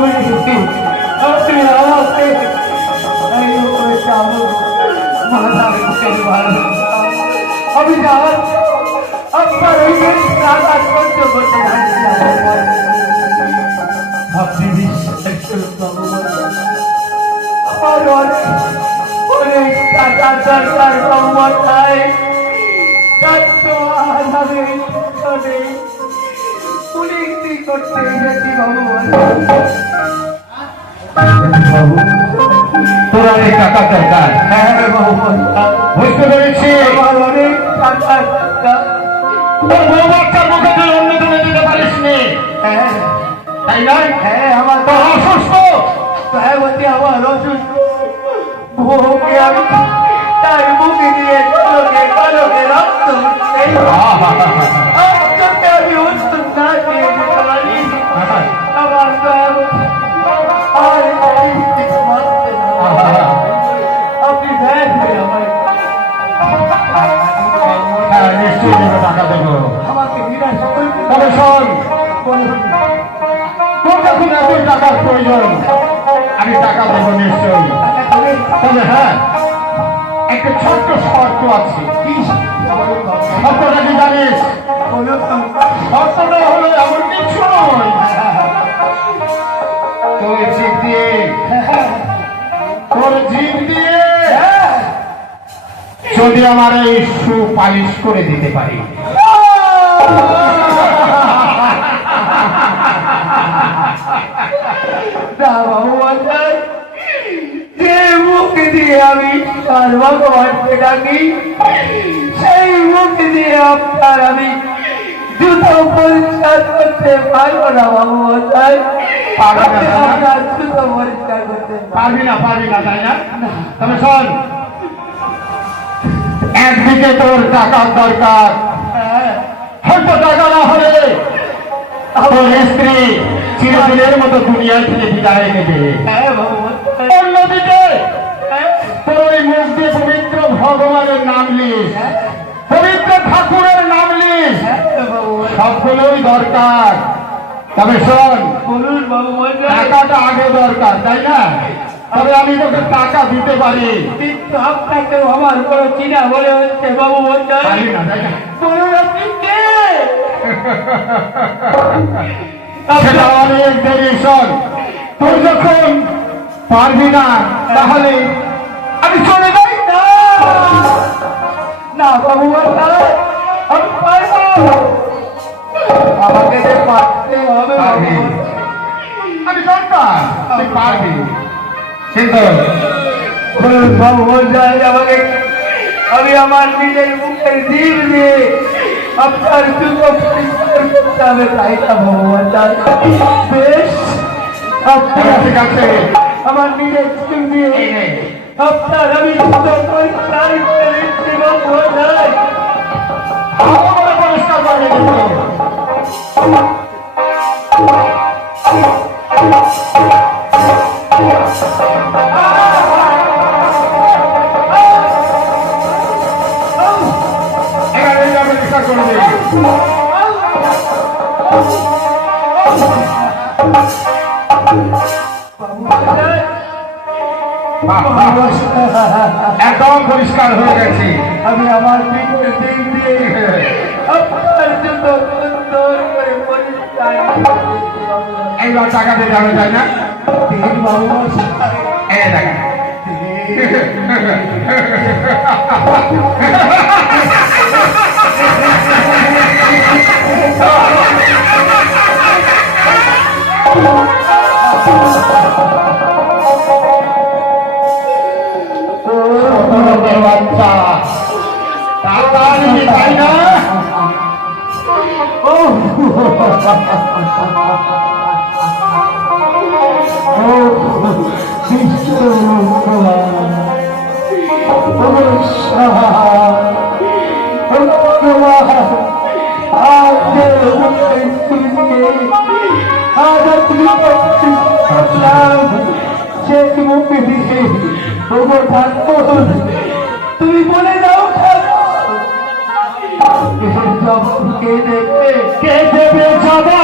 2015. Open the whole state. I know for a shower. Mahadari Bukari Bharati. अभी जावत अब पर रही है रात आज पर जो बच्चे अपनी भी एक्चुअल प्रॉब्लम अपार और उन्हें टाटा सरकार प्रॉब्लम आए तब तो आधा भी तो नहीं তো আজ আমি এই পিছনে পুলিশি করতে গেছি ভগবান তোর অনেক টাকা দরকার হ্যাঁ ভগবান বুঝতে পেরেছি আমার অনেক টাকা তোর বউ বাচ্চার মুখে তুই অন্য তুলে দিতে পারিস নি। হ্যাঁ তাই নয়? হ্যাঁ আমার তো অসুস্থ। দয়াবতী আমার অসুস্থ। বউকে আমি তার মুখে দিয়ে রক্ত আমি টাকা দেবো নিশ্চয়ই তবে হ্যাঁ একটা ছোট্ট শর্ত আছে কি শর্তটা কি জানিস তোর জিভ দিয়ে যদি আমার এই শু পালিশ করে দিতে পারি। না আমি তার ভগবানকে ডাকি, সেই মুখ দিয়ে আপনার আমি জুতো পরিষ্কার করতে পারব না ভগবান নাই। পারবে না, তাই না একদিকে তোর টাকার দরকার হ্যাঁ হয়তো টাকা না হলে তোর স্ত্রী চিরদিনের মতো দুনিয়া থেকে বিদায় নেবে। অন্যদিকে তোর মুখ দিয়ে পবিত্র ভগবানের নাম হ্যাঁ, পবিত্র ঠাকুরের নাম সবগুলোই দরকার। তবে শোন। টাকাটা আগে দরকার, তাই না? তবে আমি তোকে টাকা দিতে পারি। আপনাকে আমার চিনা বলে হচ্ছে বাবু সেটা অনেক দেরি, শোন। তুই যখন পারবি না, তাহলে আমি চলে আমাকে যে পারতে হবে আমি জানতাম তুই পারবি বলছেন আমাকে আমি আমার নিজের মুখের দিল দিয়ে আপনার করতে হবে আমার নিজের দিয়ে। আপনার আমি করে দিচ্ছি ভগবান আমাকে পরিষ্কার করে। একদম পরিষ্কার হয়ে গেছে আমি আমার নিজের দিল দিয়ে আপনার সুন্দর করে পরিষ্কার। এইবার যাবে তাই না বাবু এই টাকা বড় বাচ্চা তার কি তাই না ও Love, take me, over, ঠাকুর কে দেখবে কে দেবে জবা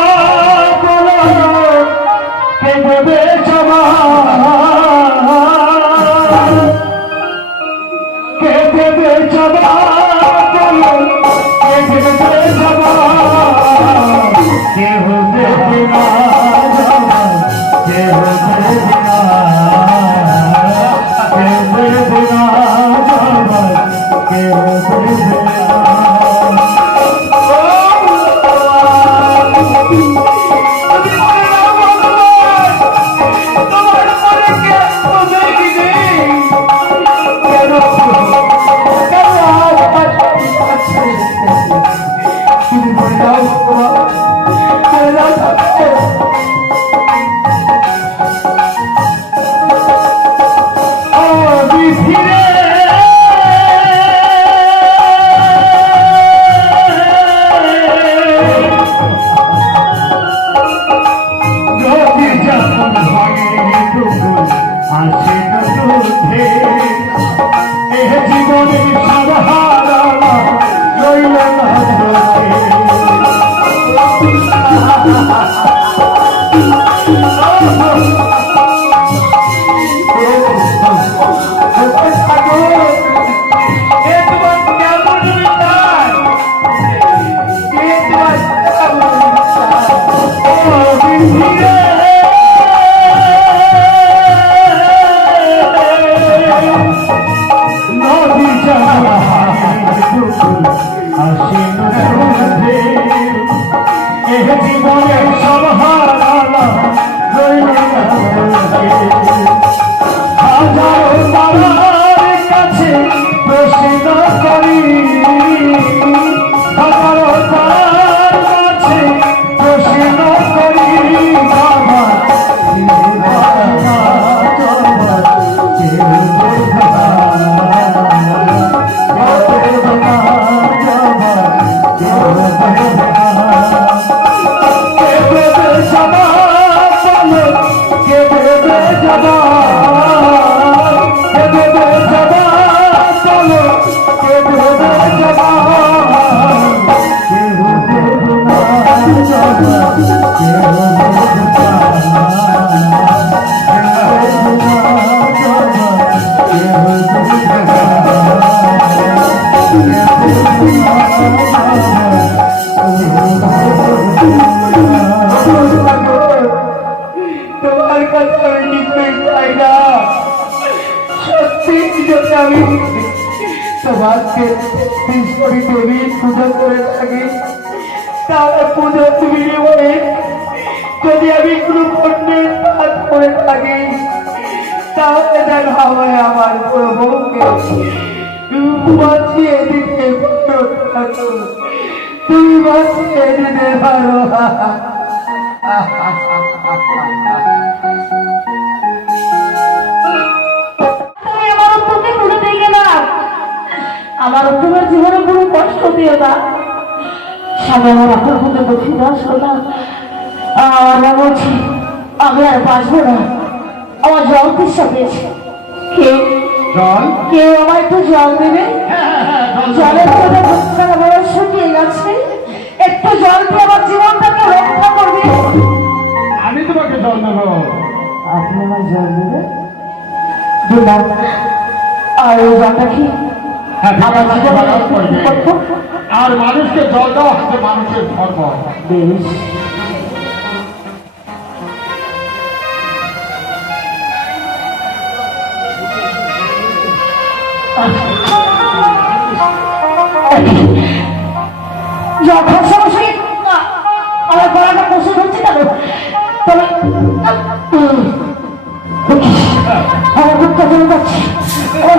তোমার তাহলে পুজো তুমি নেবে যদি আমি কোনো পণ্যের কাজ করে থাকি তাহলে যেন আমায় আমার প্রভুকে বাঁচিয়ে দিতে তুমি বাঁচিয়ে দিতে পারো আমার আমার উত্তরের জীবনে কোনো কষ্ট দিও না। স্বামী আমার আপনার মধ্যে দক্ষিণ আসলো না আমার বলছি আমি আর বাঁচবো না আমার জল তেষ্টা পেয়েছে কেউ জল কেউ আমার একটু জল দেবে জলের বড় শুকিয়ে গেছে একটু জল দিয়ে আমার জীবনটাকে রক্ষা করবে আমি তোমাকে জল দেবো আপনি আমার জল দেবে দিলাম আর ওই জলটা কি হ্যাঁ, আমার জীবনে আর মানুষকে জল দেওয়া হচ্ছে মানুষের ধর্ম যখন সমস্যা আমার গলাটা ধরছে কেন তবে আমার বুকটা চলে যাচ্ছে আমার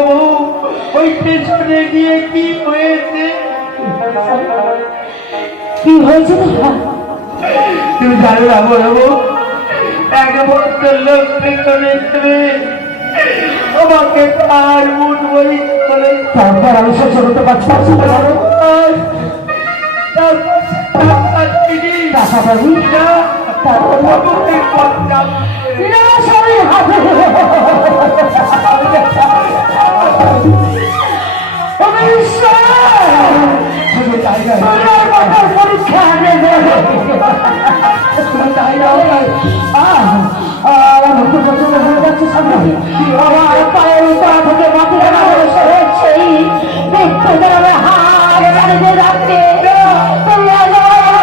বউ ওই স্টেশনে গিয়ে কি হয়েছে কি হয়েছে তুমি জানো না বড় বউ এক বছর লোক পেছনে ছেলে আমাকে আর মুঠ বলি তারপর আমি সহ্য করতে পারছি তারপর আমার পায়ের উপর থেকে নামে সরেছেই। দেখতে যাবে হাত বাড়িতে রাখতে। তুমি আজ আমার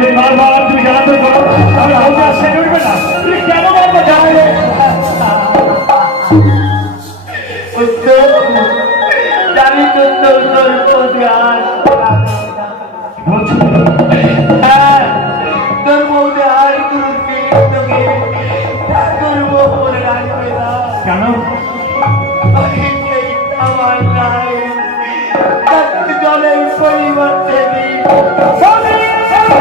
তুমি বারবার তুমি জানাতে করো আমি বৌদি আর ছেড়ে উঠবে না। তুমি কেন বারবার জানাবে জানি তো তোর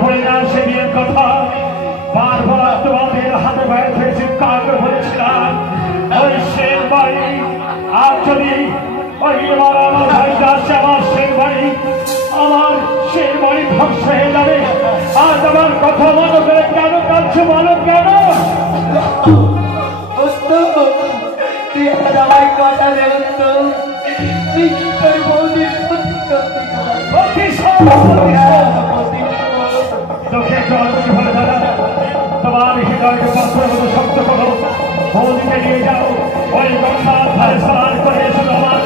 পড়ে না সে বিয়ের কথা বারবার তোমাদের হাতে বাইরে থেকে চিৎকার করে বলেছিলাম ওই শের বাড়ি আর যদি ওই এবার আমার ভাইটা আসছে আমার শের বাড়ি আমার শের বাড়ি ধ্বংস হয়ে যাবে। আজ আমার কথা মনে করে কেন কাঁদছো বলো কেন? তুই আজ আমায় কথা দে উত্তম তুই কি তোর বৌদির প্রতিশোধ, প্রতিশোধ। বৌদিকে নিয়ে যাও ওই গঙ্গার ধারে করে আমার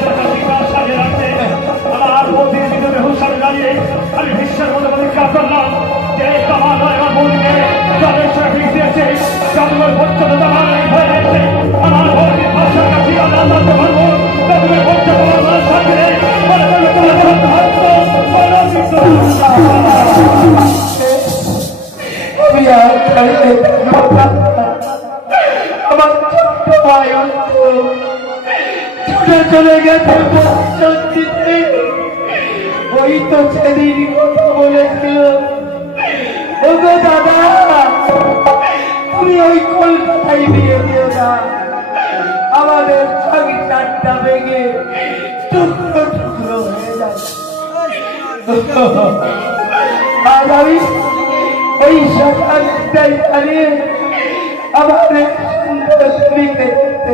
হয়ে চলে গেছে ওই তো সেদিন কথা বলেছিল। ওগো দাদা, তুমি ওই কলকাতায় বিয়ে দিও না। আমাদের ভেঙে ওই শ্মশানটাই দাঁড়িয়ে আমাদের সুন্দর দেখতে